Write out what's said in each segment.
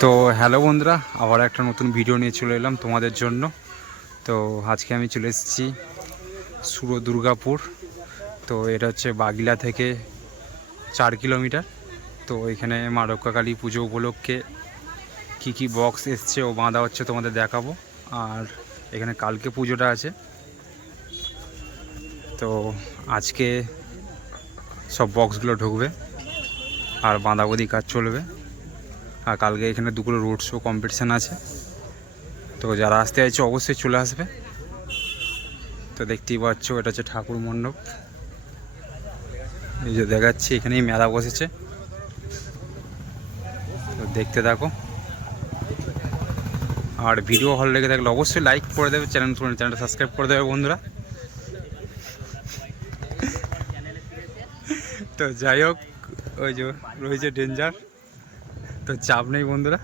তো হ্যালো বন্ধুরা, আবার একটা নতুন ভিডিও নিয়ে চলে এলাম তোমাদের জন্য। তো আজকে আমি চলে এসেছি সুর দুর্গাপুর। তো এটা হচ্ছে বাগিলা থেকে 4 কিলোমিটার। তো এখানে মা রক্ষাকালী পুজো উপলক্ষে কি বক্স এসছে ও বাঁধা হচ্ছে তোমাদের দেখাবো। আর এখানে কালকে পুজোটা আছে, তো আজকে সব বক্সগুলো ঢুকবে আর বাঁধাবাঁধি কাজ চলবে। আর কালকে এখানে দুপুরে রোড শো কম্পিটিশান আছে, তো যারা আসতে চাইছে অবশ্যই চলে আসবে। তো দেখতেই পাচ্ছ এটা হচ্ছে ঠাকুর মণ্ডপ, এই যে দেখাচ্ছি এখানেই মেলা বসেছে। তো দেখতে থাকো, আর ভিডিও ভালো লেগে থাকলে অবশ্যই লাইক করে দেবে, চ্যানেলটা সাবস্ক্রাইব করে দেবে বন্ধুরা। তো যাই হোক, ওই যে রয়েছে ডেঞ্জার, তো চাপ নেই বন্ধুরা।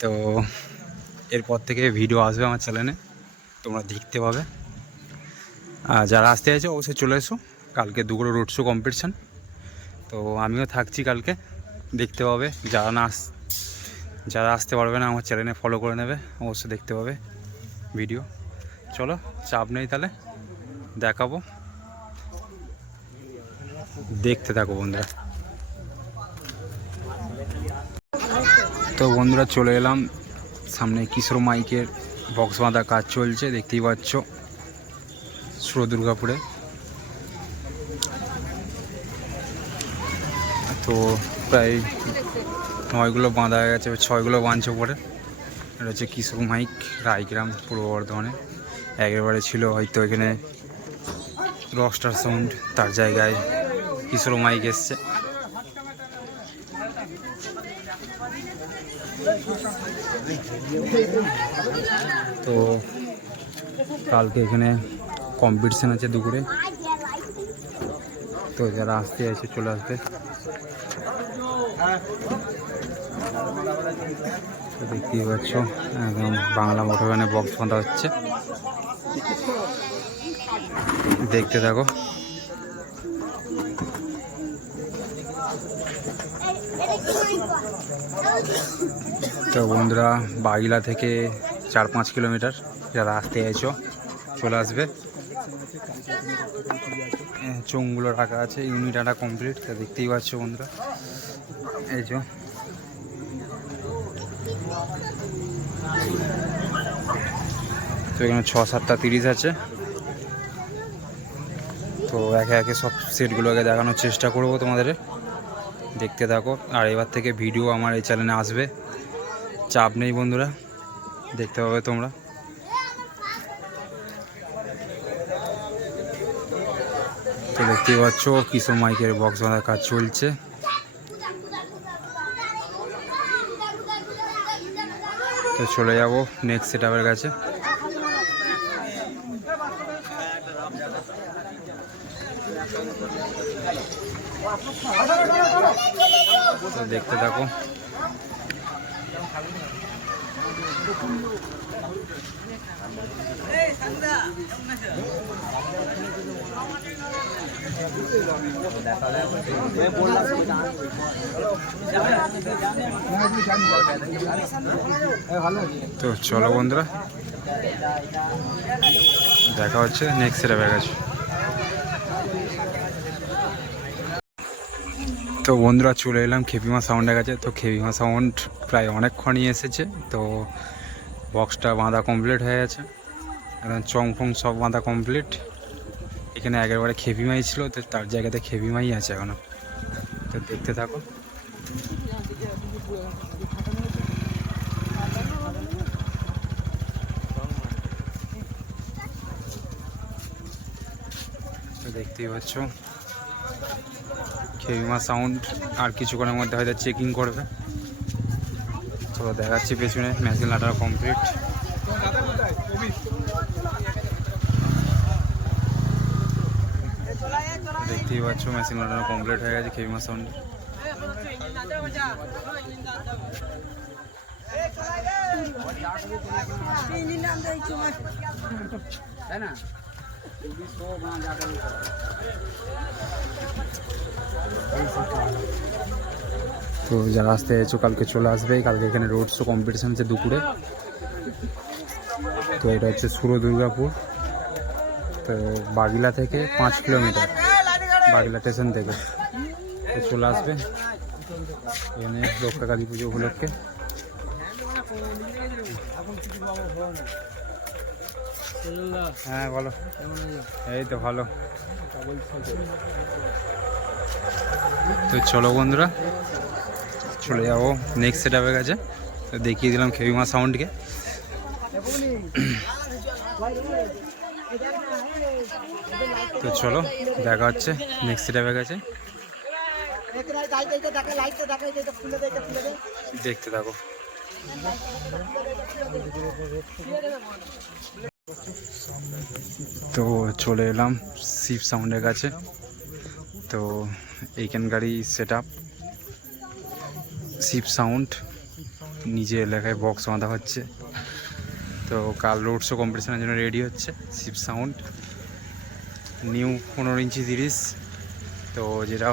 তো এরপর থেকে ভিডিও আসবে আমার চ্যানেলে, তোমরা দেখতে পাবে। আর যারা আসতে চাইছে অবশ্যই চলে এসো, কালকে দুপুরে রোড শো কম্পিটিশান। তো আমিও থাকছি কালকে, দেখতে পাবে। যারা আসতে পারবে না আমার চ্যানেলে ফলো করে নেবে, অবশ্যই দেখতে পাবে ভিডিও। চলো, চাপ নেই, তাহলে দেখাবো, দেখতে থাকো বন্ধুরা। তো বন্ধুরা চলে এলাম সামনে, কিশোর মাইকের বক্স বাঁধা কাজ চলছে, দেখতেই পাচ্ছ সুর দুর্গাপুরে। তো প্রায় 9গুলো বাঁধা হয়ে গেছে, 6গুলো বাঁধছে পরে। এটা হচ্ছে কিশোর মাইক, রায়গ্রাম, পূর্ব বর্ধমানে। একেবারে ছিল হয়তো এখানে রকস্টার সাউন্ড, তার জায়গায় কিশোর মাইক এসছে। তো কালকে এখানে কম্পিটিশান আছে দুপুরে, তো যারা আসতে চাইছে চলে আসবে। তো দেখতেই পাচ্ছ একদম বাংলা মোটর গানে বক্স বাঁধা হচ্ছে, দেখতে থাকো। তো বন্ধুরা বাগিলা থেকে 4-5 কিলোমিটার, যারা আসতে চাইছো চলে আসবে। চোঙগুলো রাখা আছে, ইউনিট আটা কমপ্লিট, তা দেখতেই পাচ্ছ বন্ধুরা। এই যে তো এখানে 6-7টা 30 আছে। তো একে একে সব সেটগুলোকে দেখানোর চেষ্টা করবো তোমাদের, দেখতে থাকো। আর এবার থেকে ভিডিও আমার এই চ্যানেলে আসবে, চাপ নেই বন্ধুরা, দেখতে পাবে তোমরা। তো দেখতেই পাচ্ছ কিশোর মাইকের বক্স বাঁধার কাজ চলছে। তো চলে যাব নেক্সট সেটআপের কাছে। তো দেখতে থাকো। তো চলো বন্ধুরা, দেখা হচ্ছে নেক্সট সেটআপের কাছে। তো বন্ধুরা চলে এলাম খেপিমা সাউন্ডের কাছে। তো খেপিমা সাউন্ড প্রায় অনেকক্ষণই এসেছে, তো বক্সটা বাঁধা কমপ্লিট হয়ে গেছে, একদম চং ফং সব বাঁধা কমপ্লিট। এখানে একেবারে খেপিমাই ছিল, তো তার জায়গাতে খেপিমাই আছে এখনো। তো দেখতে থাকো। তো দেখতেই পাচ্ছ খেপিমা সাউন্ড আর কিছুক্ষণের মধ্যে হয়তো চেকিং করবে। তো দেখাচ্ছি পেছনে মেশিন লাটা কমপ্লিট। দেখতেই পাচ্ছ মেশিন লাটা কমপ্লিট হয়ে গেছে খেপিমা সাউন্ড। তো যারা আসতে চাইছো কালকে চলে আসবে। কালকে এখানে রোড শো কম্পিটিশান আছে দুপুরে। তো এটা হচ্ছে সুর দুর্গাপুর। তো বাগিলা থেকে 5 কিলোমিটার, বাগিলা স্টেশন থেকে। তো চলে আসবে এখানে রক্ষা কালী পুজো উপলক্ষে। হ্যাঁ বলো। এই তো ভালো। তো চলো বন্ধুরা চলে যাবো নেক্সট সেট আপের কাছে। তো দেখিয়ে দিলাম খেবিমা সাউন্ডকে। তো চলো দেখা হচ্ছে নেক্সট সেট আপের কাছে, দেখতে থাকো। তো চলে এলাম শিব সাউন্ডের কাছে। তো এইখানকারই সেট আপ শিব সাউন্ড, নিজে এলাকায় বক্স বাঁধা হচ্ছে। তো কাল রোড শো কম্পিটিশনের জন্য রেডি হচ্ছে শিব সাউন্ড। নিউ 15 ইঞ্চি 30। তো যেটা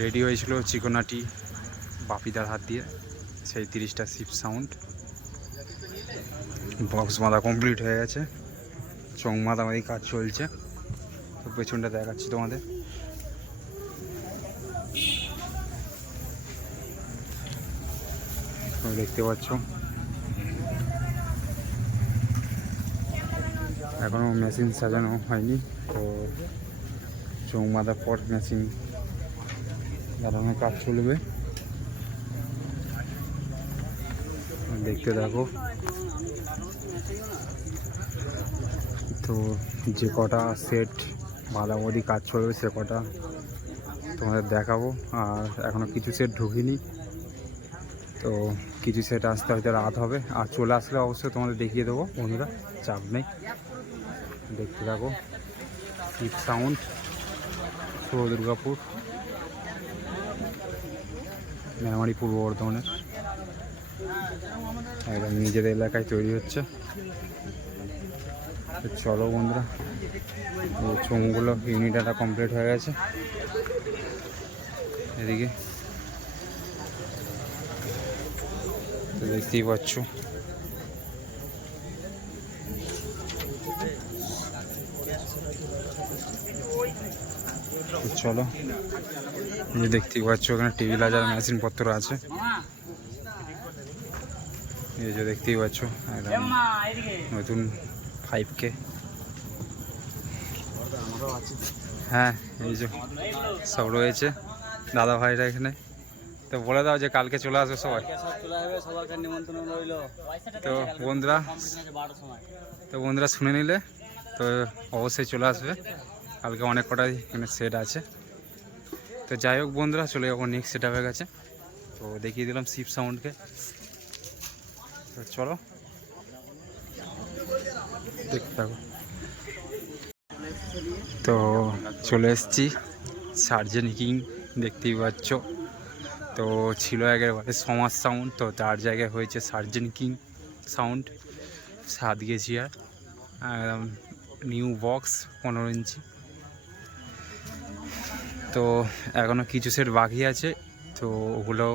রেডি হয়েছিল চিকনাটি বাপিদার হাত দিয়ে, সেই 30টা শিব সাউন্ড বক্স বাঁধা কমপ্লিট হয়ে গেছে। চং মাদামাদি কাজ চলছে। তো পেছনটা দেখাচ্ছি তোমাদের। দেখতে পাচ্ছ এখনো মেশিন সাজানো হয়নি। তো চৌ মাদার পর মেশিন দাঁড়ানোর কাজ চলবে, দেখতে থাকো। তো যে কটা সেট বাঁধাবাঁধি কাজ চলবে সে কটা তোমাদের দেখাবো। আর এখনও কিছু সেট ঢুকিনি, তো কিছু সেট আসতে হয়তো রাত হবে। আর চলে আসলে অবশ্যই তোমাদের দেখিয়ে দেবো বন্ধুরা, চাপ নেই, দেখতে থাকো। শিব সাউন্ড সুর দুর্গাপুর, মেমারি পূর্ব বর্ধমানের, একদম নিজেদের এলাকায় তৈরি হচ্ছে। চলো বন্ধুরা, চোঙগুলো ইউনিট একটা কমপ্লিট হয়ে গেছে। এদিকে তো দেখতেই পাচ্ছ। চলো দেখতেই পাচ্ছ ওখানে টিভি লাজার মেশিন পত্র আছে। এই যে দেখতেই পাচ্ছ একদম নতুন 5K। হ্যাঁ এই যে সব রয়েছে দাদা ভাইরা এখানে। তো বলে দাও যে কালকে চলে আসবে সবাই। তো বন্ধুরা শুনে নিলে তো অবশ্যই চলে আসবে। কালকে অনেক কটাই এখানে সেট আছে। তো যাই হোক বন্ধুরা, চলে যাবো নেক্সট সেট আপের কাছে। তো দেখিয়ে দিলাম শিব সাউন্ডকে। তো চলো দেখতে থাকো। তো চলে এসেছি সার্জেন কিং, দেখতেই পাচ্ছ। তো ছিল একেবারে সমাজ সাউন্ড, তো তার জায়গায় হয়েছে সার্জেন কিং সাউন্ড 7 গেজিয়ার, একদম নিউ বক্স 15 ইঞ্চি। তো এখনও কিছু সেট বাকি আছে, তো ওগুলো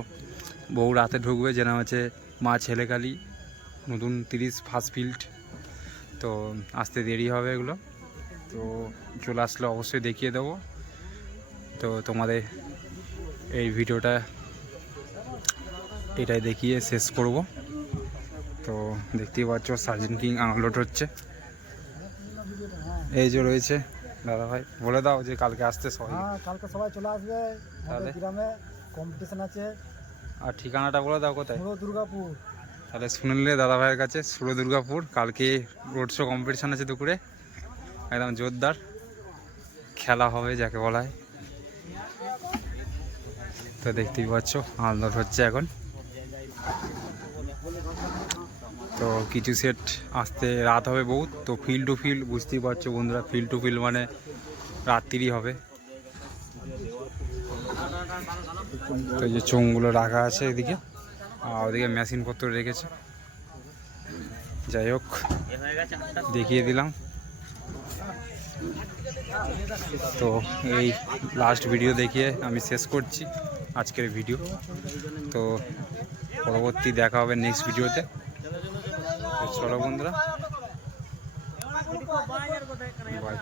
বহু রাতে ঢুকবে। যেন হচ্ছে মা ছেলেকালী নতুন 30 ফার্স্ট ফিল্ড, তো আসতে দেরি হবে এগুলো। তো চলে আসলে অবশ্যই দেখিয়ে দেবো। তো তোমাদের এই ভিডিওটা এটাই দেখিয়ে শেষ করব। তো দেখতেই পাচ্ছ সার্জেন কিং আনলোড হচ্ছে। এই যে রয়েছে দাদা ভাই, বলে দাও যে কালকে আসতে সবাই। কালকে সবাই চলে আসবে, তাহলে গ্রামে কম্পিটিশন আছে। আর ঠিকানাটা বলে দাও কোথায়? সুর দুর্গাপুর। তাহলে শুনে নিলে দাদা ভাইয়ের কাছে, সুর দুর্গাপুর। কালকে রোড শো কম্পিটিশান আছে দুপুরে, একদম জোরদার খেলা হবে যাকে বলা হয়। তো দেখতেই পাচ্ছ আনলোড হচ্ছে এখন। তো কিছু সেট আসতে রাত হবে বহুত। তো ফিল্ড টু ফিল্ড বুঝতেই পারছো বন্ধুরা, ফিল্ড টু ফিল্ড মানে রাত্রিরই হবে। তো এই যে চোঙগুলো রাখা আছে এদিকে, আর ওদিকে মেশিনপত্র রেখেছে। যাই হোক দেখিয়ে দিলাম। তো এই লাস্ট ভিডিও দেখিয়ে আমি শেষ করছি আজকের ভিডিও। তো পরবর্তী দেখা হবে নেক্সট ভিডিওতে। চলো বন্ধুরা, বাই।